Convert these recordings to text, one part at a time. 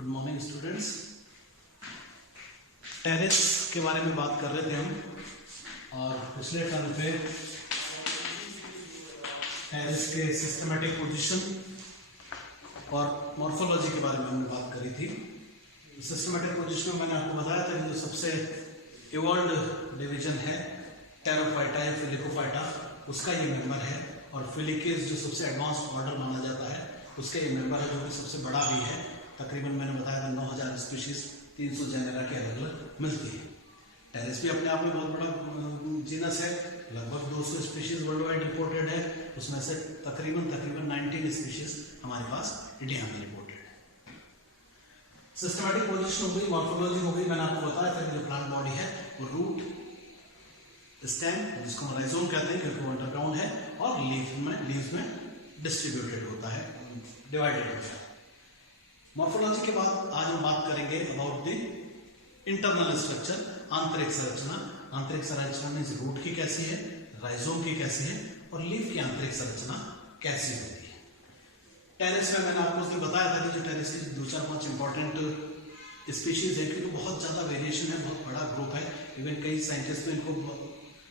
Good morning students. Terrace के बारे में बात कर रहे थे हम, और पिछले टर्म पे टेरेस के सिस्टमेटिक पोजीशन और मॉर्फोलॉजी के बारे में हमने बात करी थी। सिस्टमेटिक पोजीशन में मैंने आपको बताया था कि जो सबसे इवॉल्व्ड डिवीजन है टेरोफाइटा या फिलिकोफाइटा, उसका ये मेंबर है, और फिलिकेस जो सबसे एडवांस ऑर्डर माना जाता है उसका ये मेंबर है, जो कि सबसे बड़ा भी है। तकरीबन मैंने बताया था 9000 स्पीशीज 300 जेनेरा के अलग अलग मिलती है। टेरेस भी अपने आप में बहुत बड़ा जीनस है, लगभग 200 स्पीशीज वर्ल्ड वाइड रिपोर्टेड है, उसमें से तकरीबन 19 स्पीशीज हमारे पास इंडिया में रिपोर्टेड है। सिस्टमैटिक पोजीशन हो गई, मॉर्फोलॉजी हो गई। मैंने आपको बताया था कि जो प्लांट बॉडी है वो रूट, स्टेम जिसको हम राइजोम कहते हैं क्योंकि वो अंडरग्राउंड है, और लीव्स में डिस्ट्रीब्यूटेड होता है, डिवाइडेड होता है। मॉर्फोलॉजी के बाद आज हम बात करेंगे अबाउट द इंटरनल स्ट्रक्चर, आंतरिक संरचना। आंतरिक संरचना में रूट की कैसी है, राइजोम की कैसी है, और लीफ की आंतरिक संरचना कैसी होती है। टेरेस में मैंने आपको उसने बताया था कि जो टेरेस की 2-4-5 इंपॉर्टेंट स्पीशीज है, क्योंकि बहुत ज़्यादा वेरिएशन है, बहुत बड़ा ग्रुप है। इवन कई साइंटिस्ट तो इनको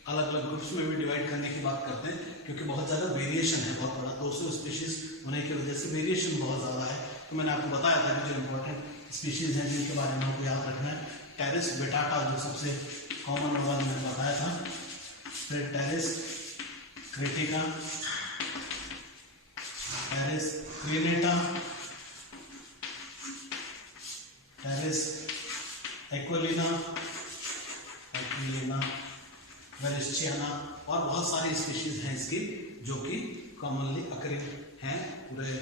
अलग अलग ग्रुप्स में भी डिवाइड करने की बात करते हैं, क्योंकि बहुत ज़्यादा वेरिएशन है, बहुत बड़ा 200 स्पीशीज होने की वजह से वेरिएशन बहुत ज़्यादा है। तो मैंने आपको बताया था कि जो इंपॉर्टेंट स्पीशीज हैं जिनके बारे में आपको याद रखना है, टेरेस बेटाटा जो सबसे कॉमन होगा मैंने बताया था, फिर टेरेस क्रिटिका, टेरेस क्रिनेटा, टेरेस एक्विलिना, वेरिस्चियाना, और बहुत सारी स्पीशीज हैं इसकी जो कि कॉमनली अकरिंग हैं पूरे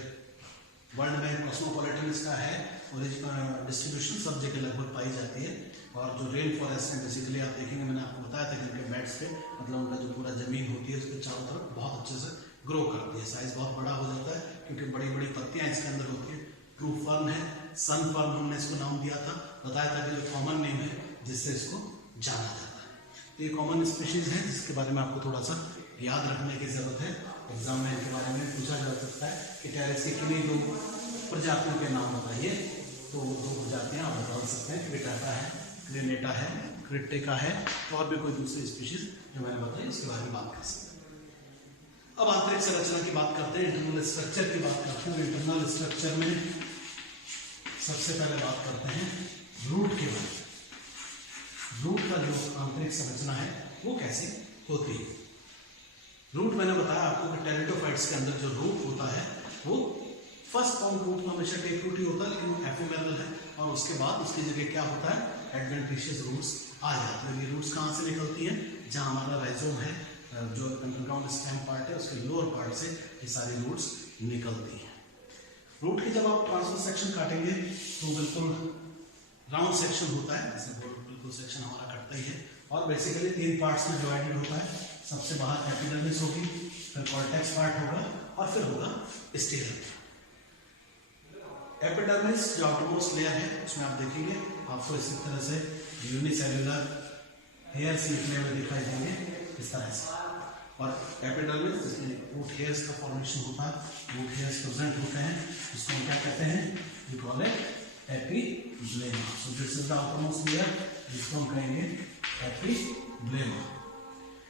वर्ल्ड में। कॉस्मोपॉलिटन इसका है, और इसका डिस्ट्रीब्यूशन सब जगह लगभग पाई जाती है। और जो रेन फॉरेस्ट है बेसिकली आप देखेंगे, मैंने आपको बताया था कि उनके बेड्स पे, मतलब उनका जो पूरा जमीन होती है उसके चारों तरफ बहुत अच्छे से ग्रो करती है, साइज बहुत बड़ा हो जाता है क्योंकि बड़ी बड़ी पत्तियां इसके अंदर होती है। ट्रू फर्न है, सन फर्न हमने इसको नाम दिया था, बताया था कि जो कॉमन नेम है जिससे इसको जाना जाता है। तो ये कॉमन स्पीशीज है जिसके बारे में आपको थोड़ा सा याद रखने की जरूरत है। एग्जाम में इनके बारे में पूछा जा सकता है कि टेरेस की किन्हीं 2 प्रजातियों के नाम बताइए, तो 2 प्रजातियां आप बता सकते हैं कि बेटाटा है, क्रिनेटा है, क्रिटिका है, और भी कोई दूसरी स्पीशीज जो मैंने बताई इसके बारे में बात कर सकते हैं। अब आंतरिक संरचना की बात करते हैं, इंटरनल स्ट्रक्चर की बात करते हैं। इंटरनल स्ट्रक्चर में सबसे पहले बात करते हैं रूट के बारे में। रूट का जो आंतरिक संरचना है वो कैसे होती है। रूट मैंने बताया आपको कि टेरिडोफाइट्स के अंदर जो रूट होता है वो फर्स्ट फॉर्म रूट तो हमेशा टेक रूट ही होता है, लेकिन वो एफिमेरल है, और उसके बाद उसकी जगह क्या होता है, एडवेंटिशियस रूट्स आ जाते हैं। ये रूट्स कहाँ से निकलती हैं, जहाँ हमारा राइजोम है, जो अंडरग्राउंड स्टेम पार्ट है, उसके लोअर पार्ट से ये सारी रूट्स निकलती हैं। रूट की जब आप ट्रांसवर्स सेक्शन काटेंगे तो बिल्कुल राउंड सेक्शन होता है, जैसे बिल्कुल सेक्शन हमारा कटता ही है, और बेसिकली 3 पार्ट्स में डिवाइडेड होता है। सबसे बाहर एपिडर्मिस होगी, फिर कॉर्टेक्स पार्ट होगा, और फिर होगा स्टेरम। एपिडर्मिस जो आउटरमोस्ट लेयर है उसमें आप देखेंगे आपको इसी तरह से यूनिसेल्युलर हेयर्स निकले हुए दिखाई देंगे इस तरह से, और एपिडर्मिस जिसमें रूट हेयर्स का फॉर्मेशन होता है, रूट हेयर्स प्रेजेंट होते हैं, इसको हम क्या कहते हैं, we call it epiblema. So this is the outermost layer जिसको हम कहेंगे एपिब्लेमा।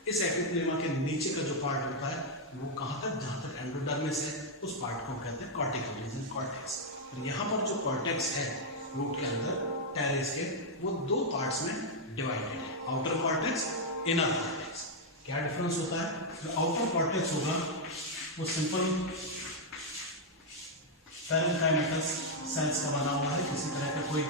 इस एपिब्लेमा के नीचे का जो पार्ट होता है वो कहाँ तक, जहाँ तक एंडोडर्मिस है उस पार्ट को हम कहते हैं कॉर्टिकल रीजन, कॉर्टेक्स। यहाँ पर जो कॉर्टेक्स है रूट के अंदर टेरेस के, वो 2 पार्ट्स में डिवाइडेड है, आउटर कॉर्टेक्स, इनर कॉर्टेक्स। क्या डिफरेंस होता है, जो आउटर कॉर्टेक्स होगा वो सिंपल पैरेन्काइमेटस सेल्स का बना हुआ है, किसी तरह का कोई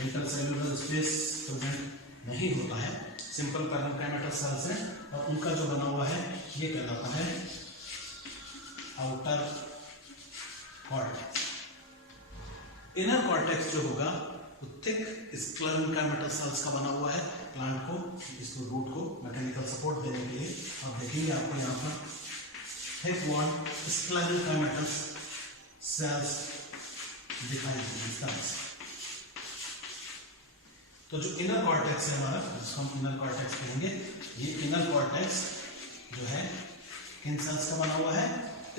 इंटरसेल्युलर स्पेस प्रेजेंट नहीं होता है, सिंपल पैरेन्काइमेटस सेल्स हैं, और उनका जो बना हुआ है ये कहलाता है आउटर कॉर्टेक्स। इनर कॉर्टेक्स जो होगा वो थिक स्क्लेरेन्काइमेटस सेल्स का बना हुआ है। प्लांट को, इसको रूट को मैकेनिकल सपोर्ट देने के लिए आप देखेंगे आपको यहाँ पर थिक वॉल्ड स्क्लेरेन्काइमेटस सेल्स दिखाई देंगे इस तरह से। तो जो इनर कॉर्टेक्स है हमारा, जिसको हम इनर कॉर्टेक्स कहेंगे, ये इनर कॉर्टेक्स जो है किन सेल्स का बना हुआ है,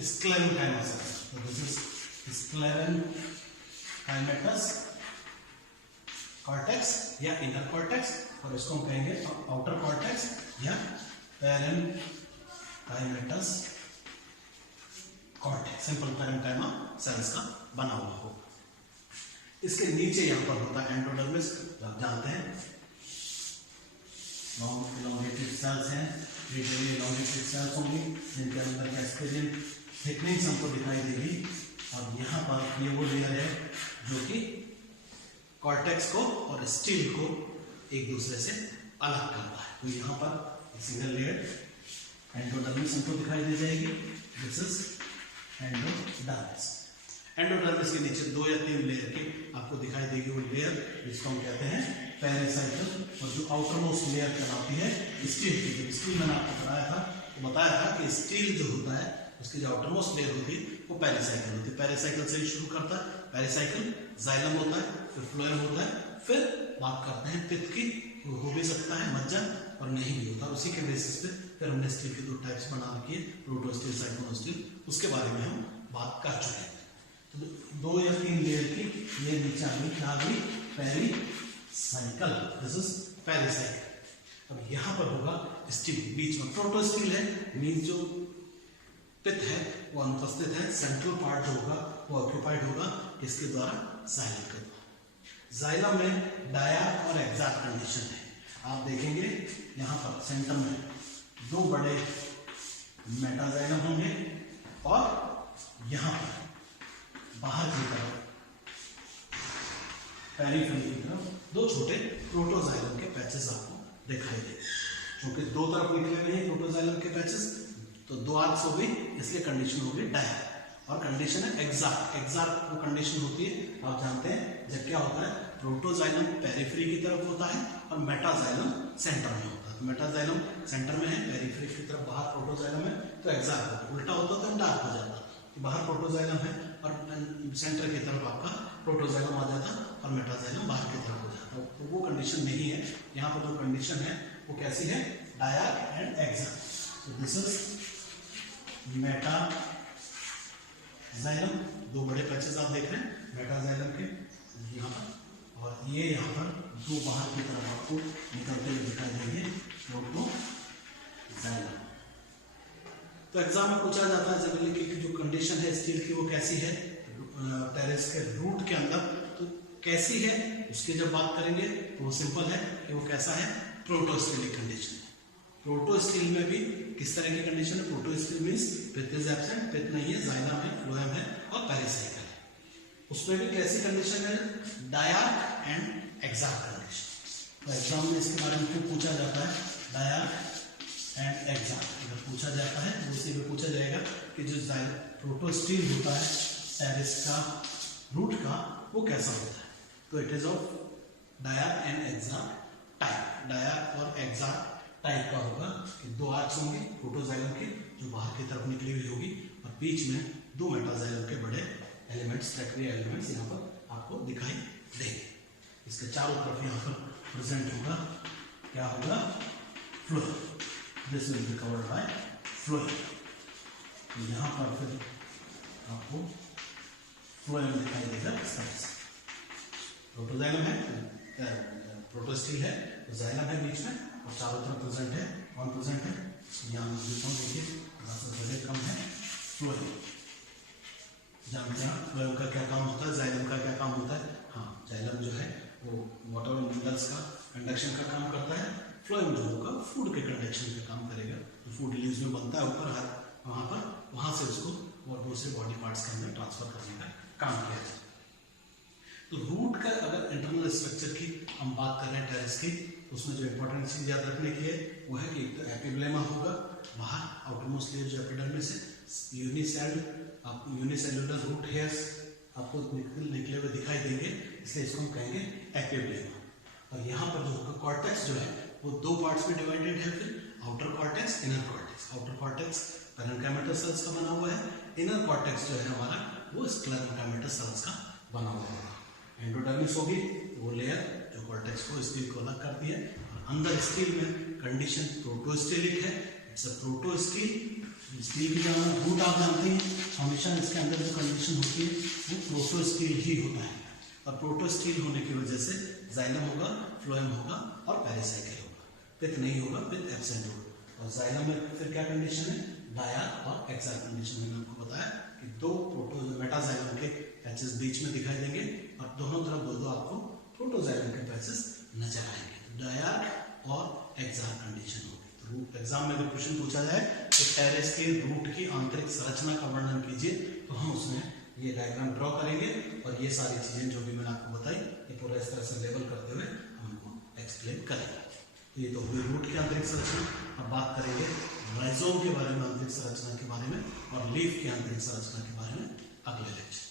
स्क्लेरेंकाइमा सेल्स। तो दिस इज स्क्लेरेंकाइमेटस कॉर्टेक्स या इनर कॉर्टेक्स, और इसको हम कहेंगे आउटर कॉर्टेक्स या parenchymatous cortex. Simple parenchyma sales का बना हुआ हो। इसके नीचे यहां पर होता है एंडोडर्मिस, आप जानते हैं elongated सेल्स हैं, यूजुअली elongated सेल्स होंगी जिनके अंदर कैस्केडियन थिकनिंग हमको दिखाई देगी। और यहाँ पर ये वो लेयर है जो कि कॉर्टेक्स को और स्टील को एक दूसरे से अलग करता है। तो यहाँ पर सिंगल लेयर एंडोडर्मिस हमको दिखाई दे जाएगी। This is endodermis. एंडोडर्मिस के नीचे 2 या 3 लेयर की आपको दिखाई देगी वो लेयर, जिसको हम कहते हैं पेरिसाइकल। और जो आउटर मोस्ट लेयर कहलाती है स्टील की। जब स्टील मैंने आपको बताया था तो बताया था कि स्टील जो होता है उसकी जो आउटर मोस्ट लेयर होती है वो पेरिसाइकल होती है। पेरिसाइकल से ही शुरू करता है। पेरिसाइकल जाइलम होता है, फिर फ्लोएम होता है, फिर बात करते हैं पित्त की, हो भी सकता है मज्जा और नहीं भी होता। उसी के बेसिस पे फिर हमने स्टील के 2 टाइप्स बना रखी है, प्रोटोस्टील, साइक्लोस्टील, उसके बारे में हम बात कर चुके हैं। तो 2 या 3 लेयर की ये नीचे आ गई, क्या आ गई, पेरिसाइकल। This is pericycle. अब यहाँ पर होगा स्टील, बीच में प्रोटोस्टील है, मीन्स जो पित्त है वो अनुपस्थित है। सेंट्रल पार्ट जो होगा वो ऑक्यूपाइड होगा इसके द्वारा, जाइलम के द्वारा। जाइलम में डायार्क और एक्सार्क कंडीशन है। आप देखेंगे यहाँ पर सेंटर में 2 बड़े मेटाजाइलम होंगे और यहाँ पर बाहर की तरफ पेरिफेरी की तरफ 2 छोटे प्रोटोजाइलम के पैचेस आपको दिखाई देंगे। क्योंकि 2 तरफ निकले हुए हैं प्रोटोजाइलम के पैचेस, तो 2 आर्क्स हो गई, इसलिए कंडीशन हो गई डायार्क। और कंडीशन है एक्सार्क। एक्सार्क वो कंडीशन होती है, आप जानते हैं, जब क्या होता है प्रोटोजाइलम पेरिफेरी की तरफ होता है और मेटाजाइलम सेंटर में होता है। तो मेटाजाइलम सेंटर में है, पेरिफेरी की तरफ बाहर प्रोटोजाइलम है, तो एक्सार्क होता है। उल्टा होता तो डार्क हो जाता। तो बाहर प्रोटोजाइलम है और सेंटर की तरफ आपका प्रोटोजाइलम आ जाता और मेटाजाइलम बाहर की तरफ हो जाता। तो वो कंडीशन नहीं है। यहाँ पर जो कंडीशन है वो कैसी है, डायार्क एंड एक्सार्क। तो दिस इज मेटाजाइलम। 2 बड़े पैचेस आप देख रहे हैं मेटाजाइलम के यहाँ पर, और ये यहाँ पर 2 बाहर की तरफ आपको निकलते हुए दिखाई देंगे प्रोटोजाइलम। तो एग्जाम में पूछा जाता है जनरली कि जो कंडीशन है स्टील की वो कैसी है टेरेस के रूट के अंदर, तो कैसी है उसकी जब बात करेंगे तो वो सिंपल है कि वो कैसा है, प्रोटोस्टीलिक कंडीशन है। प्रोटोस्टील में भी किस तरह की कंडीशन है, प्रोटोस्टील मींस पित्त इज एब्सेंट, पित्त नहीं है, जाइलम है, फ्लोएम है और पेरिसाइकल है। उसमें भी कैसी कंडीशन है, डायार्क एंड एक्सार्क कंडीशन। तो एग्जाम में इसके बारे में क्यों पूछा जाता है, डायार्क एंड एक्सार्क अगर पूछा जाता है तो उसी में पूछा जाएगा कि जो प्रोटोस्टील होता है टेरेस का रूट का वो कैसा होता है। तो it is of diarch and exarch type. Diarch और एक्सार्क टाइप का होगा कि 2 आर्क्स होंगे प्रोटोजाइलम के जो बाहर की तरफ निकली हुई होगी और बीच में 2 मेटाजाइलम के बड़े एलिमेंट्स, ट्रैक्टरी एलिमेंट्स यहाँ पर आपको दिखाई देंगे। इसके चारों तरफ यहाँ पर प्रेजेंट होगा, क्या होगा, phloem. This will be covered by phloem. यहाँ पर फिर आपको फ्लोएम दिखाई देगा। प्रोटोजाइलम है, प्रोटोस्टील है, तो जाइलम है बीच में और चारों तरफ प्रेजेंट है, कौन प्रेजेंट है, यहाँ देखिए जगह कम है। फ्लोएम जानते हैं फ्लोएम का क्या काम होता है, जाइलम का क्या काम होता है। हाँ, जाइलम जो है वो वाटर मिनरल्स का कंडक्शन का काम करता है, फ्लोएम जो होगा फूड के कंडक्शन का काम करेगा। तो फूड लीव्स में बनता है ऊपर वहाँ से उसको और दूसरे बॉडी पार्ट्स के अंदर ट्रांसफर करने का काम किया जाए। तो रूट का अगर इंटरनल स्ट्रक्चर की हम बात कर रहे हैं टेरेस की, उसमें जो इंपॉर्टेंट चीज याद रखने की है वो है कि तो एपिब्लेमा होगा बाहर, आउटरमोस्ट लेयर जो एपिडर्मिस है, यूनिसेलुलर रूट हेयर्स आपको निकले हुए दिखाई देंगे, इसलिए इसको हम कहेंगे एपिब्लेमा। और यहाँ पर जो कॉर्टेक्स जो है वो 2 पार्ट्स में डिवाइडेड है, फिर outer cortex, inner cortex. Outer cortex parenchymatous sales का बना हुआ है, इनर कॉर्टेक्स जो है हमारा वो स्क्लेरेन्काइमेटस सेल्स का बना हुआ है। एंडोडर्मिस होगी वो लेयर जो कॉर्टेक्स को, स्टील को अलग करती है, और अंदर स्टील में कंडीशन प्रोटोस्टीलिक है, इट्स अ प्रोटोस्टील स्टील की जहाँ रूट आप जानते हैं, हमेशा इसके अंदर जो कंडीशन होती है वो प्रोटो स्टील ही होता है, और प्रोटो स्टील होने की वजह से जाइलम होगा, फ्लोएम होगा और पेरिसाइकिल होगा, पिथ नहीं होगा, पिथ एब्सेंट होगा। और जाइलम में फिर क्या कंडीशन है, डायर और एक्साइल कंडीशन। मैंने आपको बताया कि दो प्रोटो मेटाजाइलम के पैचेस बीच में दिखाई देंगे और दोनों तरफ दो आपको प्रोटोजाइलम के पैचेस नजर आएंगे, तो डायर और एक्साइल कंडीशन होगी। तो एग्जाम में अगर क्वेश्चन पूछा जाए तो टेरेस के रूट की आंतरिक संरचना का वर्णन कीजिए, तो हम उसमें ये डायग्राम ड्रॉ करेंगे और ये सारी चीजें जो भी मैंने आपको बताई ये पूरा इस तरह से लेबल करते हुए हम उनको एक्सप्लेन करेंगे। तो ये तो हुई रूट की आंतरिक संरचना। अब बात करेंगे राइजोम के बारे में, आंतरिक संरचना के बारे में, और लीफ की आंतरिक संरचना के बारे में अगले लेक्चर।